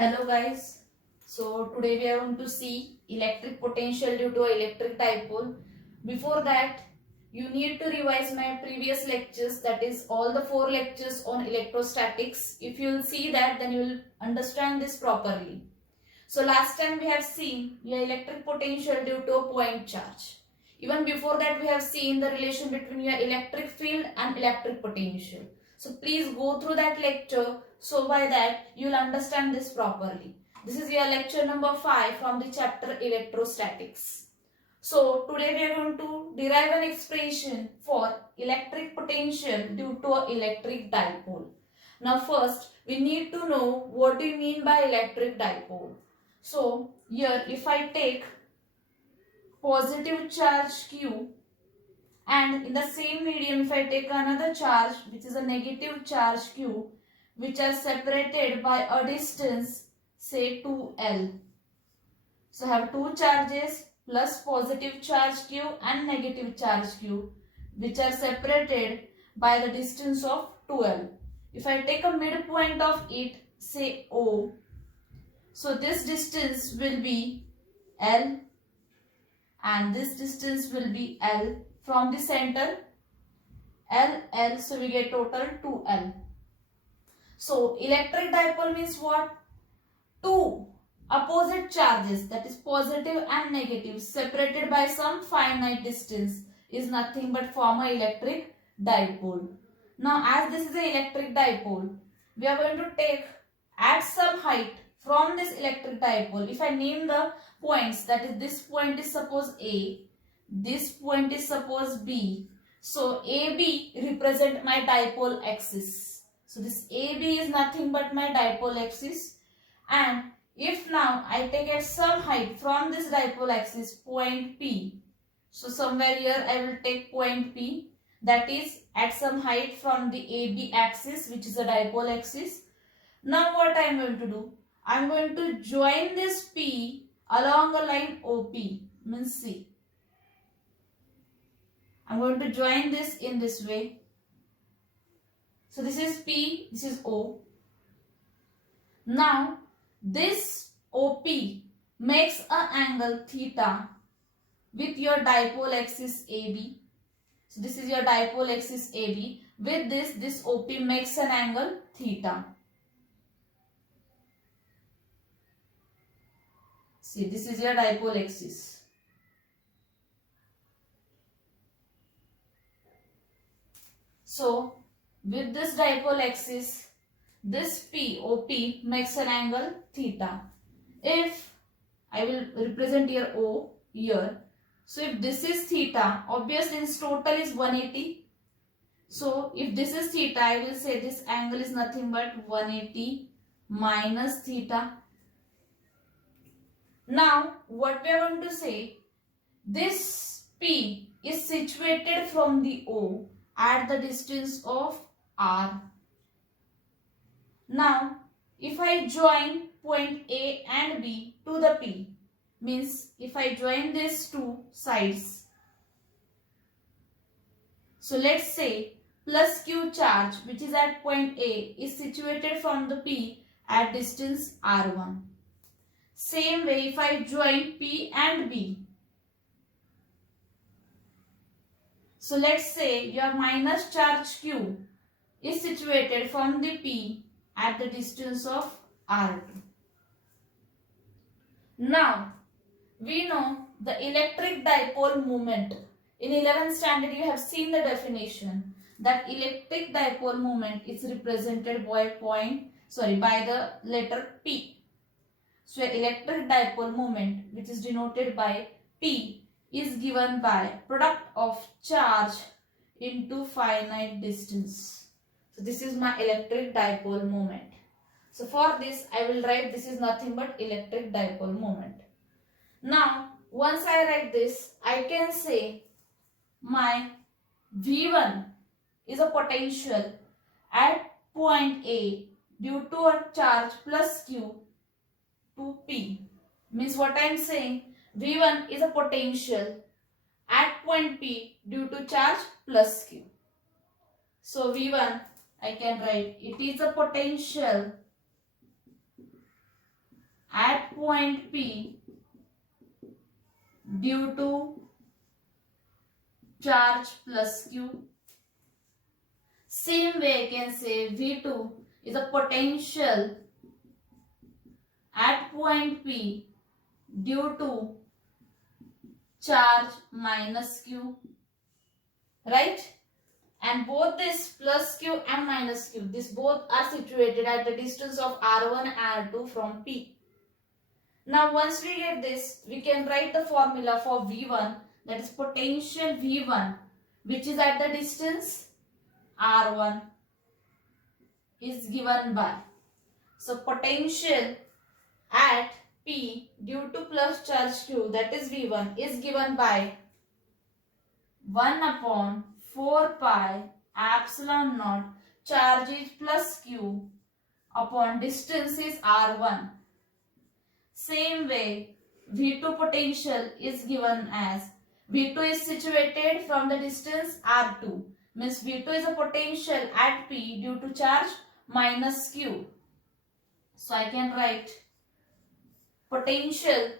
Hello guys. So today we are going to see electric potential due to electric dipole. Before that, you need to revise my previous lectures, that is all the 4 lectures on electrostatics. If you will see that, then you will understand this properly. So last time we have seen your electric potential due to a point charge. Even before that we have seen the relation between your electric field and electric potential. So please go through that lecture, so by that you will understand this properly. This is your lecture number 5 from the chapter Electrostatics. So today we are going to derive an expression for electric potential due to an electric dipole. Now first we need to know what do you mean by electric dipole. So here if I take positive charge Q and in the same medium if I take another charge which is a negative charge Q, which are separated by a distance say 2L. So I have two charges plus positive charge Q and negative charge Q, which are separated by the distance of 2L. If I take a midpoint of it, say O, so this distance will be L and this distance will be L from the center, L, so we get total 2L. So electric dipole means what? Two opposite charges, that is positive and negative, separated by some finite distance is nothing but form an electric dipole. Now as this is an electric dipole, we are going to take at some height from this electric dipole. If I name the points, that is this point is suppose A, this point is suppose B. So AB represent my dipole axis. So this AB is nothing but my dipole axis, and if now I take at some height from this dipole axis point P, so somewhere here I will take point P, that is at some height from the AB axis, which is a dipole axis. Now what I am going to do? I am going to join this P along a line OP, means C. I am going to join this in this way. So this is P, this is O. Now this OP makes an angle theta with your dipole axis AB. So this is your dipole axis AB. With this OP makes an angle theta. See, this is your dipole axis. So with this dipole axis, this OP makes an angle theta. If I will represent here O here, so if this is theta, obviously this total is 180. So if this is theta, I will say this angle is nothing but 180 minus theta. Now what we are going to say, this P is situated from the O at the distance of R. Now if I join point A and B to the P, means if I join these two sides, so let's say plus Q charge which is at point A is situated from the P at distance R1. Same way if I join P and B, so let's say your minus charge Q is situated from the P at the distance of R2. Now we know the electric dipole moment. In 11th standard you have seen the definition that electric dipole moment is represented by by the letter P. So electric dipole moment, which is denoted by P, is given by product of charge into finite distance. So this is my electric dipole moment. So for this I will write this is nothing but electric dipole moment. Now once I write this, I can say my V1 is a potential at point A due to a charge plus Q to P. Means what I am saying, V1 is a potential at point P due to charge plus Q. So V1 I can write it is a potential at point P due to charge plus Q. Same way I can say V2 is a potential at point P due to charge minus Q, right? And both this plus Q and minus Q, these both are situated at the distance of R1 and R2 from P. Now once we get this, we can write the formula for V1, that is potential V1, which is at the distance R1, is given by, so potential at P due to plus charge Q, that is V1, is given by 1 upon 4 pi epsilon naught charge is plus Q upon distance is R1. Same way V2 potential is given as V2 is situated from the distance R2, means V2 is a potential at P due to charge minus Q. So I can write potential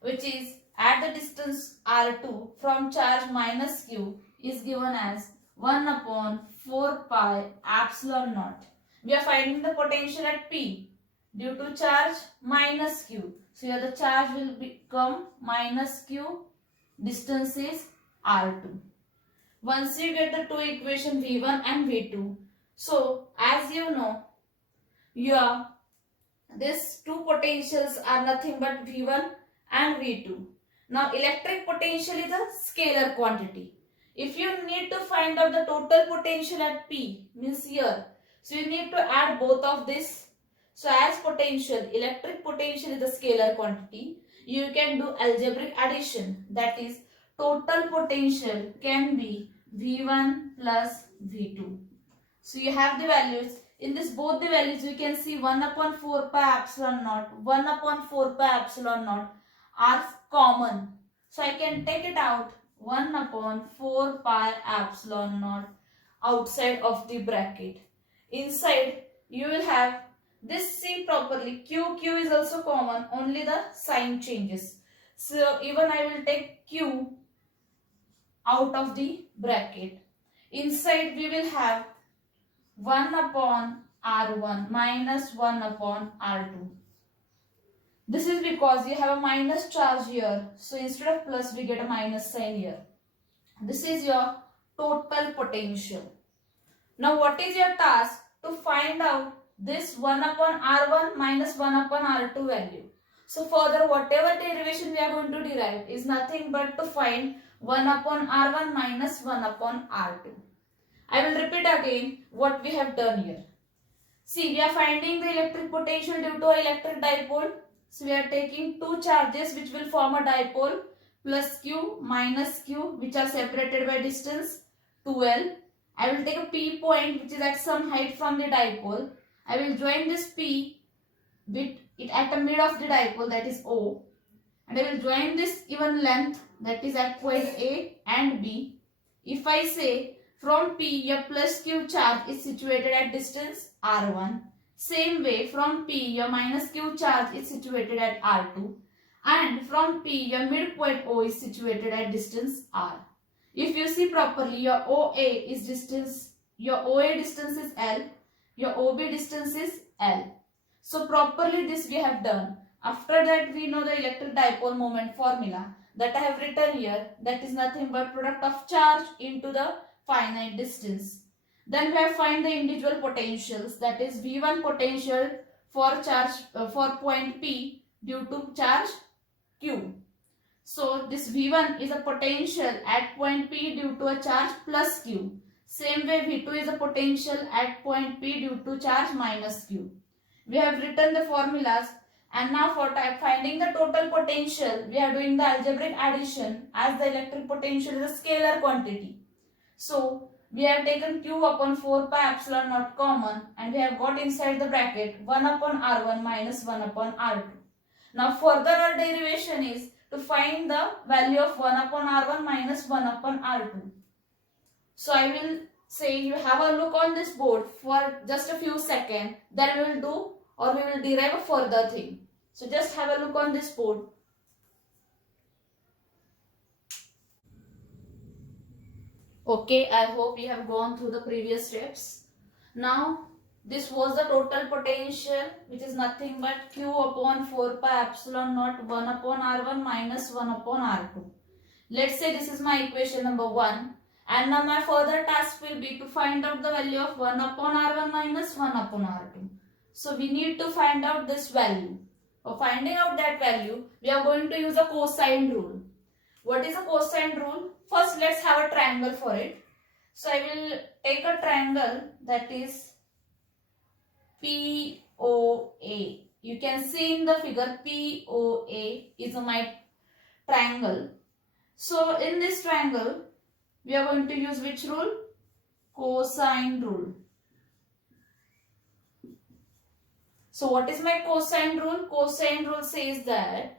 which is at the distance R2 from charge minus Q is given as 1 upon 4 pi epsilon naught. We are finding the potential at P due to charge minus Q. So here the charge will become minus Q, distance is R2. Once you get the two equation V1 and V2, so as you know, these two potentials are nothing but V1 and V2. Now electric potential is a scalar quantity. If you need to find out the total potential at P, means here, so you need to add both of this. So as potential, electric potential is a scalar quantity, you can do algebraic addition, that is total potential can be V1 plus V2. So you have the values. In this both the values we can see 1 upon 4 pi epsilon naught, 1 upon 4 pi epsilon naught are common. So I can take it out, 1 upon 4 pi epsilon naught outside of the bracket. Inside you will have this, see properly, Q is also common, only the sign changes. So even I will take Q out of the bracket. Inside we will have 1 upon R1 minus 1 upon R2. This is because you have a minus charge here. So instead of plus we get a minus sign here. This is your total potential. Now what is your task? To find out this 1 upon R1 minus 1 upon R2 value. So further whatever derivation we are going to derive is nothing but to find 1 upon R1 minus 1 upon R2. I will repeat again what we have done here. See, we are finding the electric potential due to electric dipole. So we are taking two charges which will form a dipole, plus Q minus Q, which are separated by distance 2L. I will take a P point which is at some height from the dipole. I will join this P with it at the mid of the dipole, that is O. And I will join this even length, that is at point A and B. If I say from P your plus Q charge is situated at distance R1. Same way from P your minus Q charge is situated at R2. And from P your midpoint O is situated at distance R. If you see properly, your OA is distance, your OA distance is L, your OB distance is L. So properly this we have done. After that we know the electric dipole moment formula that I have written here, that is nothing but product of charge into the finite distance. Then we have find the individual potentials, that is V1 potential for charge for point P due to charge Q. So this V1 is a potential at point P due to a charge plus Q. Same way V2 is a potential at point P due to charge minus Q. We have written the formulas, and now for finding the total potential we are doing the algebraic addition, as the electric potential is a scalar quantity. So we have taken Q upon 4 pi epsilon naught common, and we have got inside the bracket 1 upon R1 minus 1 upon R2. Now further our derivation is to find the value of 1 upon R1 minus 1 upon R2. So I will say you have a look on this board for just a few seconds, then we will do or we will derive a further thing. So just have a look on this board. Okay, I hope you have gone through the previous steps. Now, this was the total potential, which is nothing but Q upon 4 pi epsilon naught 1 upon R1 minus 1 upon R2. Let's say this is my equation number 1. And now my further task will be to find out the value of 1 upon R1 minus 1 upon R2. So we need to find out this value. For finding out that value, we are going to use a cosine rule. What is a cosine rule? First, let's have a triangle for it. So I will take a triangle that is POA. You can see in the figure POA is my triangle. So in this triangle, we are going to use which rule? Cosine rule. So what is my cosine rule? Cosine rule says that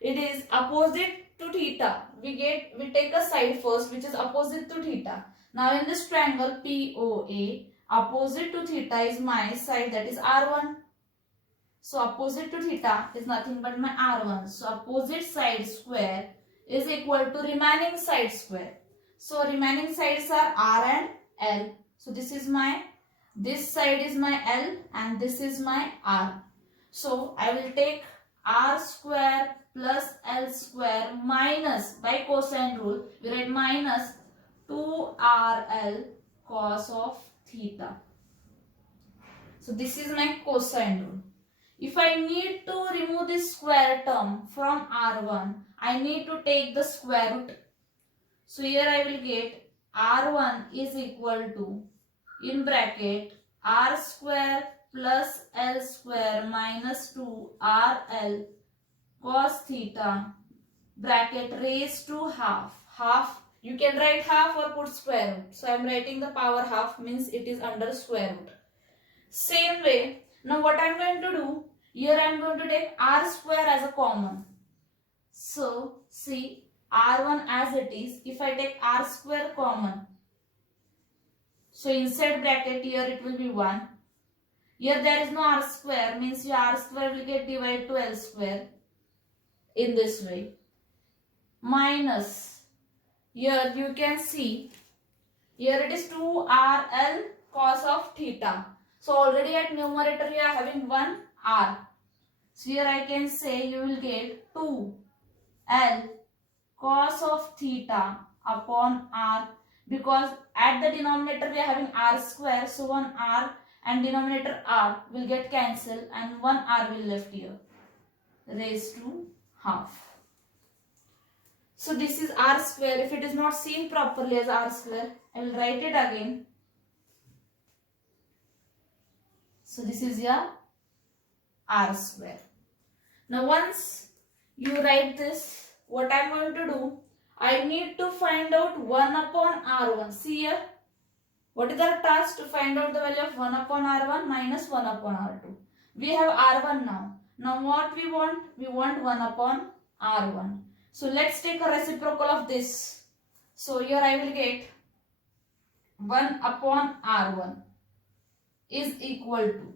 it is opposite to theta. We take a side first which is opposite to theta. Now in this triangle POA, opposite to theta is my side, that is R1. So opposite to theta is nothing but my R1. So opposite side square is equal to remaining side square. So remaining sides are R and L. So this side is my L and this is my R. So I will take R square plus L square minus, by cosine rule, we write minus 2RL cos of theta. So this is my cosine rule. If I need to remove this square term from R1, I need to take the square root. So here I will get R1 is equal to, in bracket, R square plus L square minus 2RL cos theta, bracket raised to half. Half, you can write half or put square root. So I am writing the power half, means it is under square root. Same way, now what I am going to do, here I am going to take R square as a common. So see, R1 as it is, if I take R square common, so inside bracket here it will be 1. Here there is no R square, means your R square will get divided to L square. In this way, minus, here you can see, here it is 2RL cos of theta. So already at numerator you are having 1 R. So here I can say you will get 2L cos of theta upon R, because at the denominator we are having R square, so 1 R and denominator R will get cancelled and 1 R will left here, raised to half. So this is R square. If it is not seen properly as R square, I will write it again. So this is your R square. Now once you write this, what I am going to do, I need to find out 1 upon R1. See here, what is our task? To find out the value of 1 upon R1 minus 1 upon R2. We have R1 now. Now what we want? We want 1 upon R1. So let's take a reciprocal of this. So here I will get 1 upon R1 is equal to,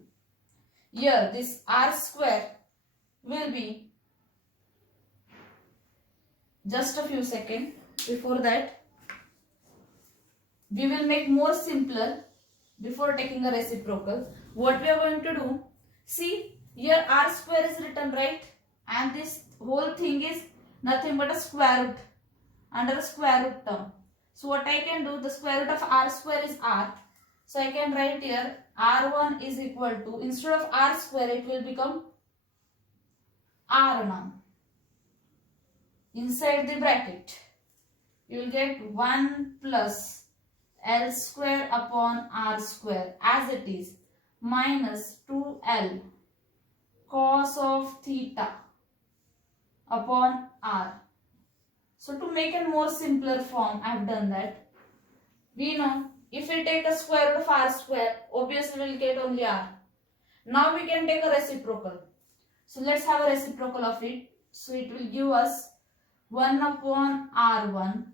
here this R square will be, just a few seconds before that, we will make more simpler before taking a reciprocal. What we are going to do, see here R square is written, right, and this whole thing is nothing but a square root under a square root term. So what I can do, the square root of R square is R. So I can write here R1 is equal to, instead of R square it will become R now. Inside the bracket you will get 1 plus L square upon R square as it is, minus 2L cos of theta upon R. So to make a more simpler form, I have done that. We know if we take a square root of R square, obviously we will get only R. Now we can take a reciprocal. So let's have a reciprocal of it. So it will give us 1 upon R1.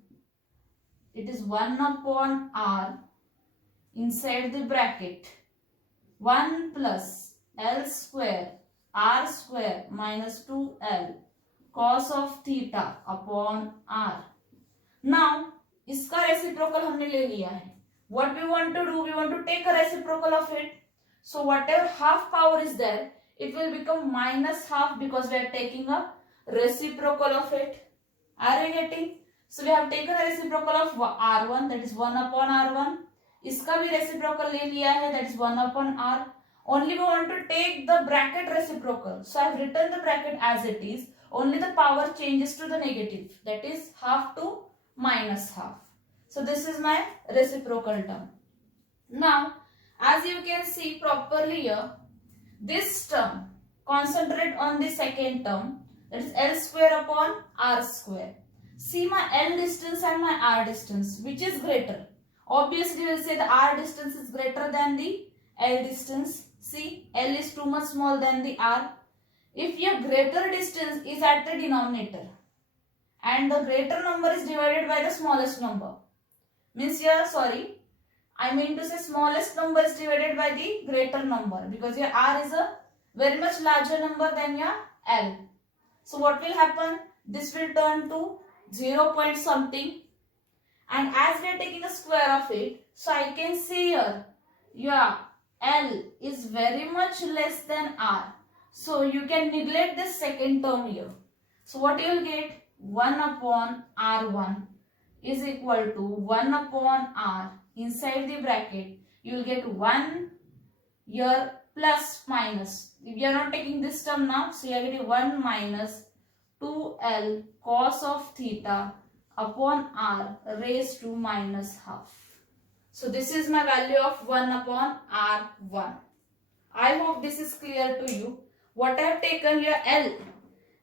It is 1 upon R inside the bracket 1 plus L square r square minus 2l cos of theta upon r. Now इसका reciprocal हमने ले लिया है. What we want to do? We want to take a reciprocal of it. So whatever half power is there, it will become minus half because we are taking a reciprocal of it. Are you getting? So we have taken a reciprocal of r1, that is 1 upon r1. इसका भी reciprocal ले लिया है, that is 1 upon r. Only we want to take the bracket reciprocal. So I have written the bracket as it is. Only the power changes to the negative. That is half to minus half. So this is my reciprocal term. Now, as you can see properly here, this term, concentrate on the second term, that is L square upon R square. See my L distance and my R distance, which is greater? Obviously, we will say the R distance is greater than the L distance. See, L is too much small than the R. If your greater distance is at the denominator and the greater number is divided by the smallest number, means here, I mean to say smallest number is divided by the greater number because your R is a very much larger number than your L. So what will happen? This will turn to 0 point something, and as we are taking the square of it, so I can see here your L is very much less than R. So you can neglect this second term here. So what you will get? 1 upon R1 is equal to 1 upon R. Inside the bracket, you will get 1 here plus minus. If you are not taking this term now, so you are getting 1 minus 2L cos of theta upon R raised to minus half. So this is my value of 1 upon R1. I hope this is clear to you. What I have taken here, L.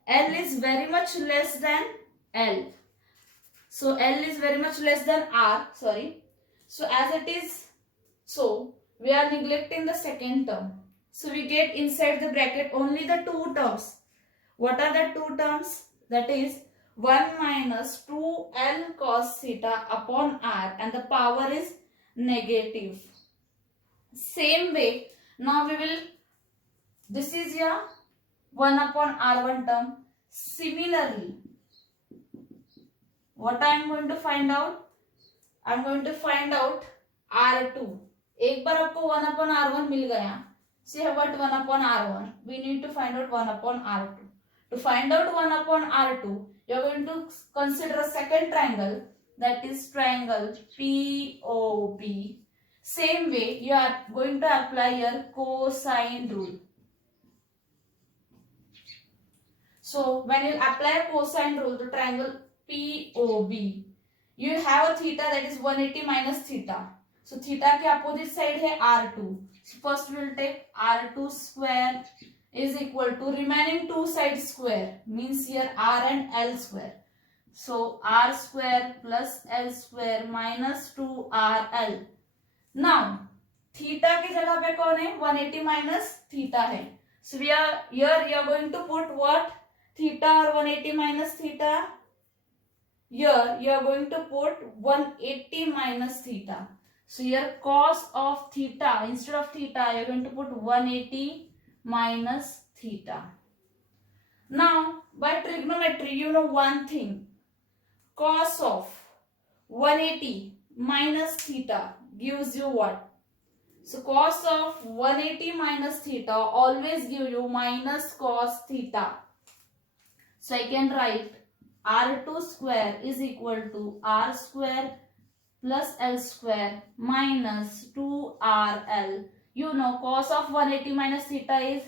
L is very much less than L. So L is very much less than R, So as it is, so we are neglecting the second term. So we get inside the bracket only the two terms. What are the two terms? That is 1 minus 2L cos theta upon R, and the power is negative. Same way, now we will, this is your 1 upon R1 term. Similarly, what I am going to find out? I am going to find out R2. एक बार आपको 1 upon R1 मिल गया. So you have got 1 upon R1. We need to find out 1 upon R2. To find out 1 upon R2, you are going to consider a second triangle, that is triangle POB. Same way, you are going to apply your cosine rule. So when you apply a cosine rule to triangle POB, you have a theta that is 180 minus theta. So theta के opposite side है R2. So first we will take R2 square is equal to remaining two sides square, means here R and L square. So R square plus L square minus 2RL. Now theta की जगह पे कौन है? 180 minus theta है. So we are here, you are going to put what? Theta or 180 minus theta? Here you are going to put 180 minus theta. So here cos of theta, instead of theta you are going to put 180 minus theta. Now by trigonometry you know one thing. Cos of 180 minus theta gives you what? So cos of 180 minus theta always give you minus cos theta. So I can write R2 square is equal to R square plus L square minus 2RL. You know cos of 180 minus theta is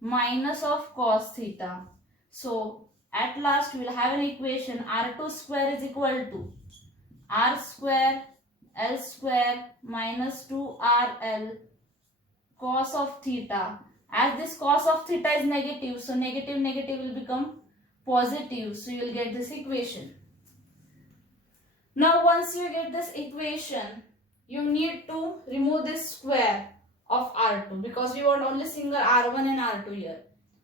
minus of cos theta. So at last we will have an equation R2 square is equal to R square L square minus 2RL cos of theta. As this cos of theta is negative, so negative will become positive. So you will get this equation. Now once you get this equation, you need to remove this square of R2 because we want only single R1 and R2 here.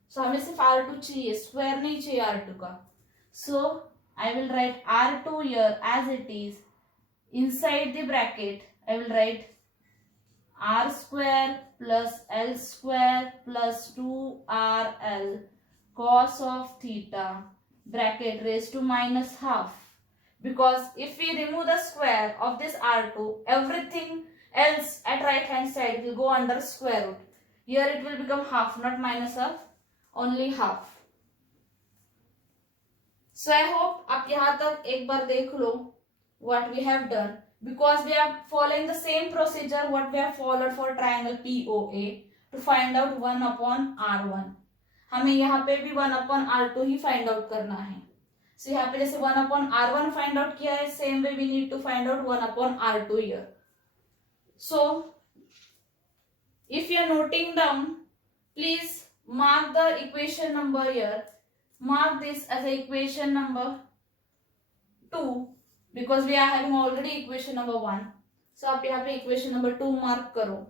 So हमें सिर्फ R2 चाहिए, square नहीं चाहिए R2 का. So I will write R2 here as it is. Inside the bracket I will write r square plus L square plus 2RL cos of theta bracket raised to minus half. Because if we remove the square of this R2, everything else at right hand side will go under square root. Here it will become half, not minus half, only half. So I hope आप यहाँ तक एक बार देख लो what we have done, because we are following the same procedure what we have followed for triangle POA to find out 1 upon R1. हमें यहाँ पे भी 1 upon R2 ही find out करना है. So यहाँ पे जैसे 1 upon R1 find out किया है, same way we need to find out 1 upon R2 here. So if you are noting down, please mark the equation number here. Mark this as a equation number 2 because we are having already equation number 1. So आप यहाँ पे equation number 2 mark करो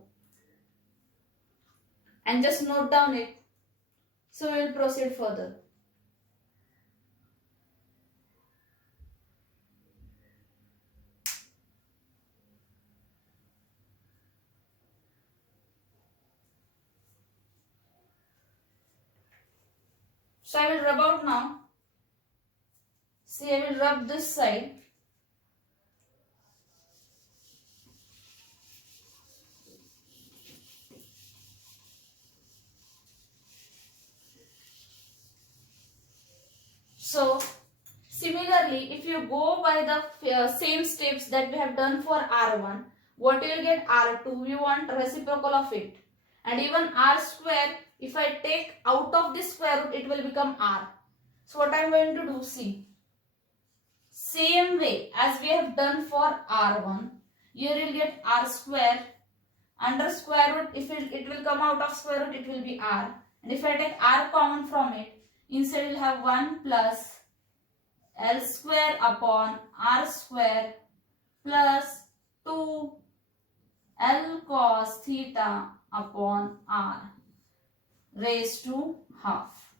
and just note down it. So we will proceed further. So I will rub out now. See, I will rub this side. So similarly, if you go by the same steps that we have done for R1, what you will get R2, we want reciprocal of it. And even R square, if I take out of this square root, it will become R. So what I am going to do, see, same way as we have done for R1, here you will get R square. Under square root, if it will come out of square root, it will be R. And if I take R common from it, inside will have 1 plus L square upon R square plus 2 L cos theta upon R raised to half.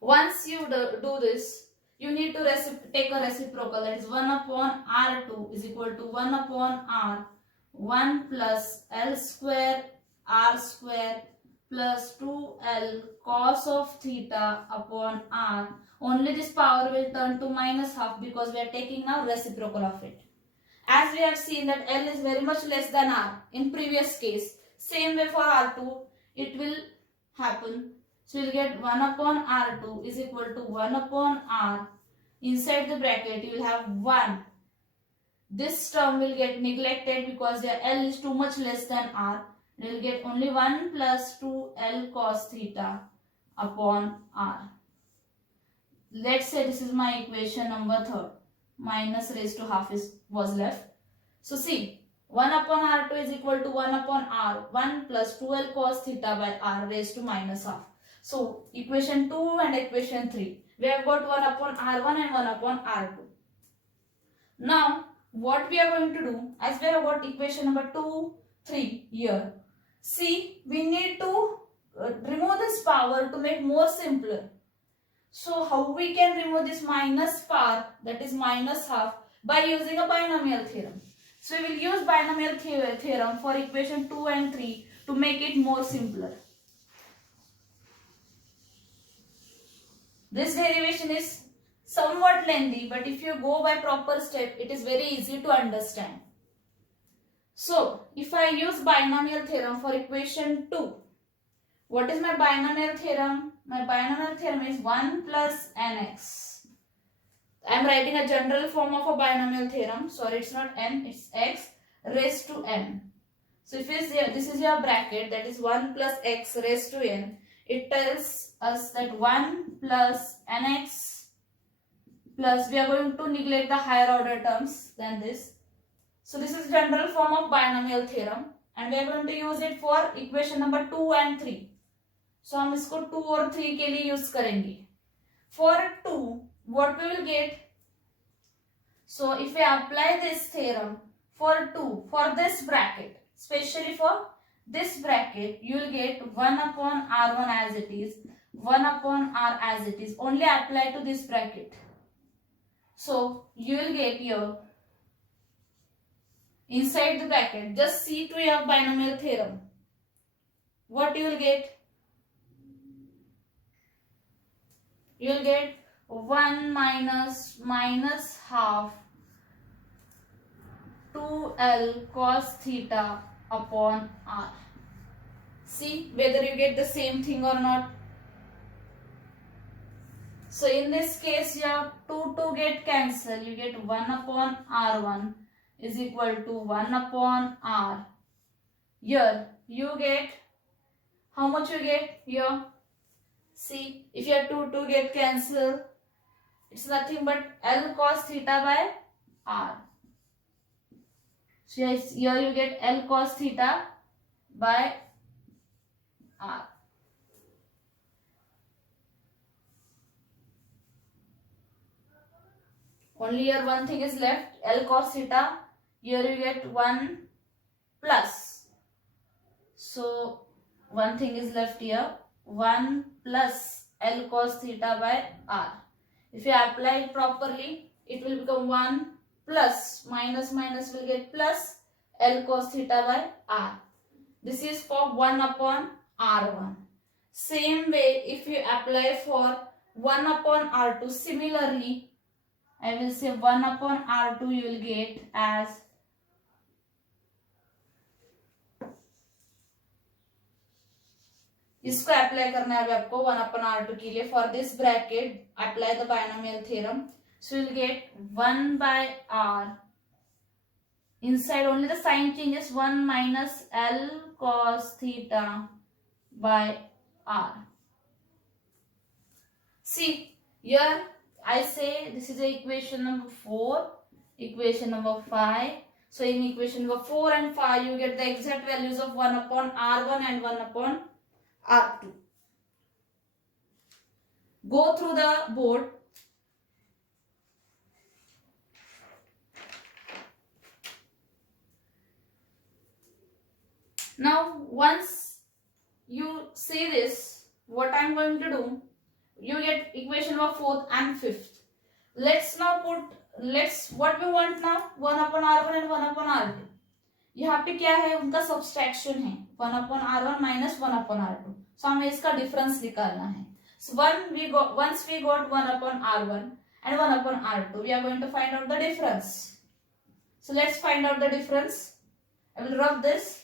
Once you do this, you need to take a reciprocal, that is 1 upon R2 is equal to 1 upon R, 1 plus L square R square plus 2L cos of theta upon R. Only this power will turn to minus half because we are taking now reciprocal of it. As we have seen that L is very much less than R in previous case, same way for R2 it will happen. So we will get 1 upon R2 is equal to 1 upon R. Inside the bracket you will have 1. This term will get neglected because the L is too much less than R. We will get only 1 plus 2L cos theta upon R. Let's say this is my equation number 3. Minus raised to half was left. So see, 1 upon R2 is equal to 1 upon R. 1 plus 2L cos theta by R raised to minus half. So equation 2 and equation 3. We have got 1 upon R1 and 1 upon R2. Now what we are going to do, as we have got equation number 2, 3 here. See, we need to remove this power to make more simpler. So how we can remove this minus power, that is minus half, by using a binomial theorem. So we will use binomial theorem for equation 2 and 3 to make it more simpler. This derivation is somewhat lengthy, but if you go by proper step, it is very easy to understand. So if I use binomial theorem for equation 2, what is my binomial theorem? My binomial theorem is 1 plus nx. I am writing a general form of a binomial theorem. Sorry, it's not n, it's x raised to n. So if this is your bracket, that is 1 plus x raised to n. It tells us that 1 plus nx plus, we are going to neglect the higher order terms than this. So this is general form of binomial theorem and we are going to use it for equation number 2 and 3. So हम इसको 2 और 3 के लिए use करेंगे. For 2, what we will get? So if we apply this theorem for 2, for this bracket, especially for this bracket, you will get 1 upon R1 as it is, 1 upon R as it is. Only apply to this bracket. So you will get here, inside the bracket. Just see to your binomial theorem. What you will get? You will get 1 minus half 2L cos theta upon R. See whether you get the same thing or not. So in this case, you have 2 get cancelled. You get 1 upon R1 is equal to 1 upon R. Here you get, how much you get here? See, if you have 2 get cancelled, it's nothing but L cos theta by R. So here you get L cos theta by R. Only here one thing is left, L cos theta. Here you get 1 plus. So one thing is left here, 1 plus L cos theta by R. If you apply it properly, it will become 1 plus minus will get plus L cos theta by R. This is for 1 upon R1. Same way, if you apply for 1 upon R2, similarly, I will say 1 upon R2 you will get as इसको apply करना है अभी आपको 1 upon R2 के लिए. For this bracket, apply the binomial theorem. So you will get 1 by R. Inside only the sign changes, 1 minus L cos theta by R. See, here I say this is the equation number 4, equation number 5. So in equation number 4 and 5, you get the exact values of 1 upon R1 and 1 upon R2. Go through the board. Now, once you see this, what I am going to do, you get equation number 4th and 5th. Let's now put, what we want now, 1 upon R1 and 1 upon R2. यहाँ पे क्या है, उनका subtraction है, 1 upon R1 minus 1 upon R2. So हमें इसका difference निकालना है. So once we got 1 upon R1 and 1 upon R2, we are going to find out the difference. So let's find out the difference. I will rub this.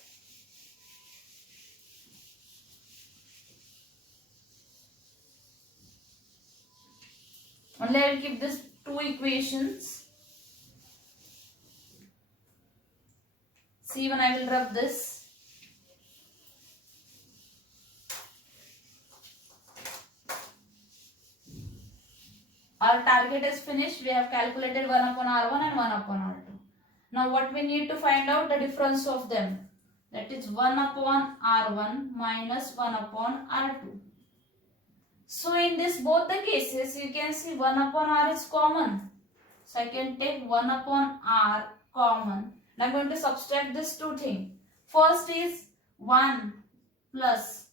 Only I will keep this 2 equations. See, when I will rub this. Our target is finished. We have calculated 1 upon R1 and 1 upon R2. Now what we need to find out the difference of them. That is 1 upon R1 minus 1 upon R2. So in this both the cases, you can see 1 upon R is common. So I can take 1 upon R common. And I am going to subtract these 2 things. First is 1 plus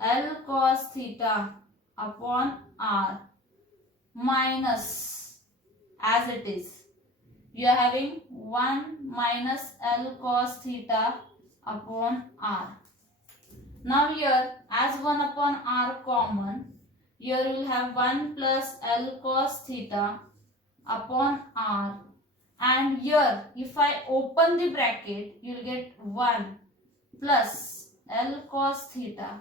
L cos theta upon R minus, as it is, you are having 1 minus L cos theta upon R. Now here, as 1 upon R common, here you will have 1 plus L cos theta upon R. And here, if I open the bracket, you will get 1 plus L cos theta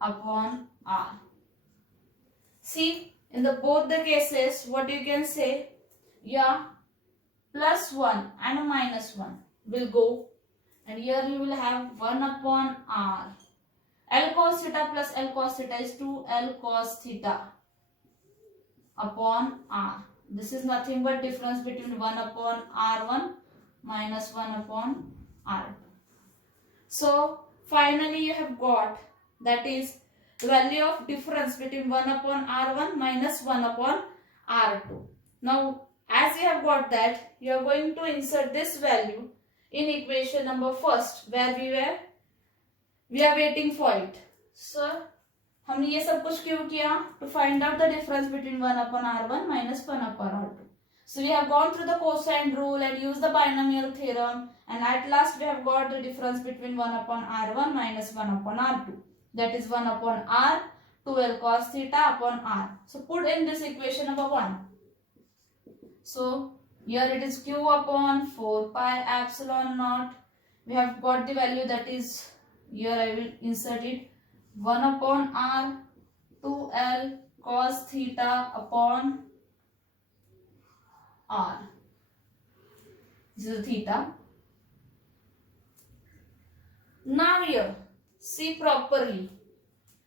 upon R. See, in the both the cases, what you can say, yeah, plus 1 and minus 1 will go. And here you will have 1 upon R. L cos theta plus L cos theta is 2L cos theta upon R. This is nothing but difference between 1 upon R1 minus 1 upon R2. So finally you have got, that is the value of difference between 1 upon R1 minus 1 upon R2. Now as you have got that, you are going to insert this value in equation number 1st where we are waiting for it. So हमने ये सब कुछ क्यों किया? To find out the difference between 1 upon R1 minus 1 upon R2. So we have gone through the cosine rule and used the binomial theorem, and at last we have got the difference between 1 upon r1 minus 1 upon r2. That is 1 upon r 12 cos theta upon r. So put in this equation number 1. So here it is q upon 4 pi epsilon naught. We have got the value, that is, here I will insert it, 1 upon r 2l cos theta upon r. This is theta. Now here see properly.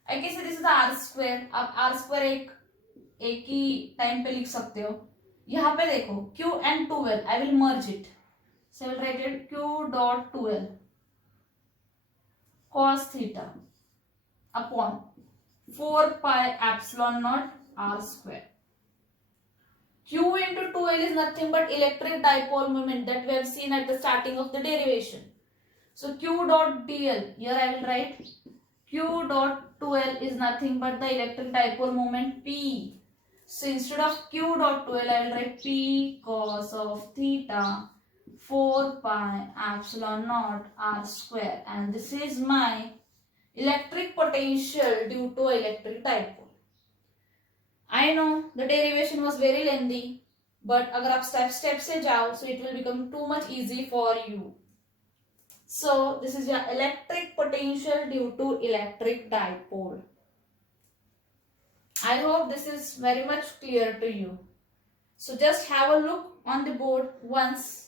I can say this is the r square. आप r square एक ही time पे लिख सकते हो. यहाँ पे देखो q and 2l, I will merge it. So I will write it q dot 2l cos theta upon 4 pi epsilon naught r square. Q into 2l is nothing but electric dipole moment that we have seen at the starting of the derivation. So Q dot dl, here I will write Q dot 2l is nothing but the electric dipole moment P. So instead of Q dot 2l, I will write P cos of theta 4 pi epsilon naught r square, and this is my electric potential due to electric dipole. I know the derivation was very lengthy, but अगर आप step से जाओ, so it will become too much easy for you. So this is your electric potential due to electric dipole. I hope this is very much clear to you. So just have a look on the board once.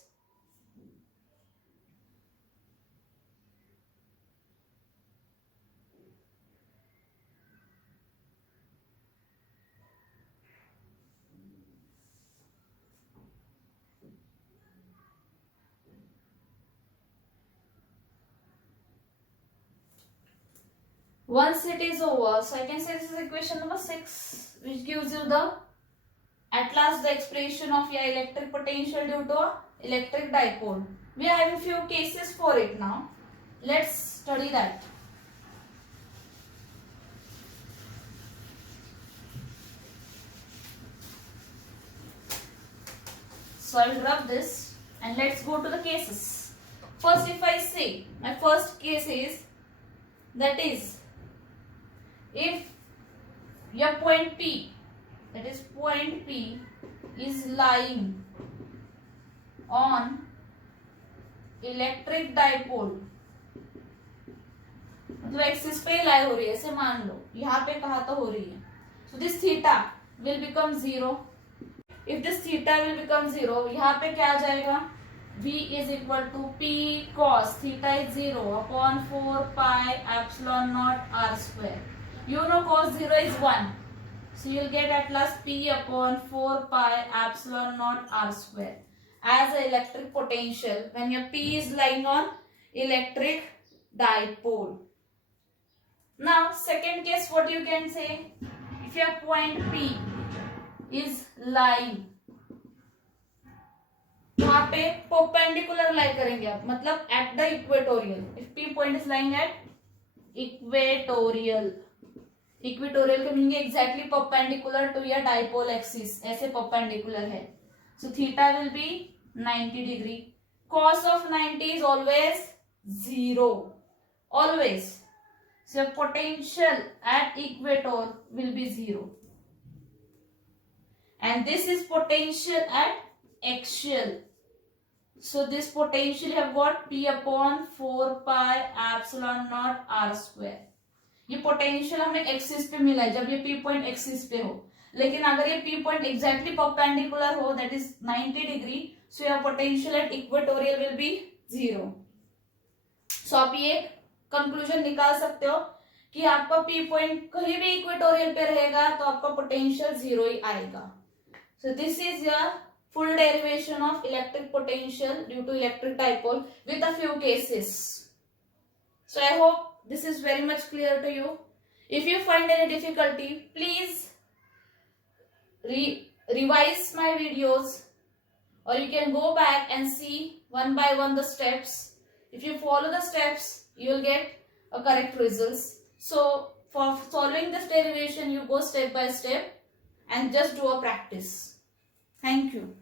Once it is over, so I can say this is equation number 6, which gives you the, at last, the expression of your electric potential due to electric dipole. We are having few cases for it now. Let's study that. So I will rub this and let's go to the cases. First, if I say, my first case is, that is, if your point P, that is point P, is lying on electric dipole, मतलब axis पे लाई हो रही है, ऐसे मान लो यहाँ पे कहा तो हो रही है. So this theta will become 0. If this theta will become 0, यहाँ पे क्या आ जाएगा? V is equal to P cos theta is 0 upon 4 pi epsilon naught r square. You know cos 0 is 1. So you will get at last P upon 4 pi epsilon naught r square as an electric potential when your P is lying on electric dipole. Now second case, what you can say, if your point P is lying, वहाँ पे perpendicular lie करेंगे आप, मतलब at the equatorial. If P point is lying at equatorial, equatorial का meaning exactly perpendicular to your dipole axis, ऐसे perpendicular है. So theta will be 90 degree. Cos of 90 is always 0, always. So potential at equator will be 0, and this is potential at axial. So this potential you have got P upon 4 pi epsilon naught r square. ये potential हमें axis पे मिला है जब ये P point axis पे हो, लेकिन अगर ये P पॉइंट एग्जैक्टली परपेंडिकुलर हो, that is 90 degree, so your potential at equatorial will be 0. सो आप ये कंक्लूजन निकाल सकते हो कि आपका P पॉइंट कहीं भी इक्वेटोरियल पे रहेगा तो आपका पोटेंशियल 0 ही आएगा. So this is your full derivation of electric potential due to electric dipole with a few cases. So I hope this is very much clear to you. If you find any difficulty, please revise my videos, or you can go back and see one by one the steps. If you follow the steps, you will get a correct results. So for solving this derivation, you go step by step and just do a practice. Thank you.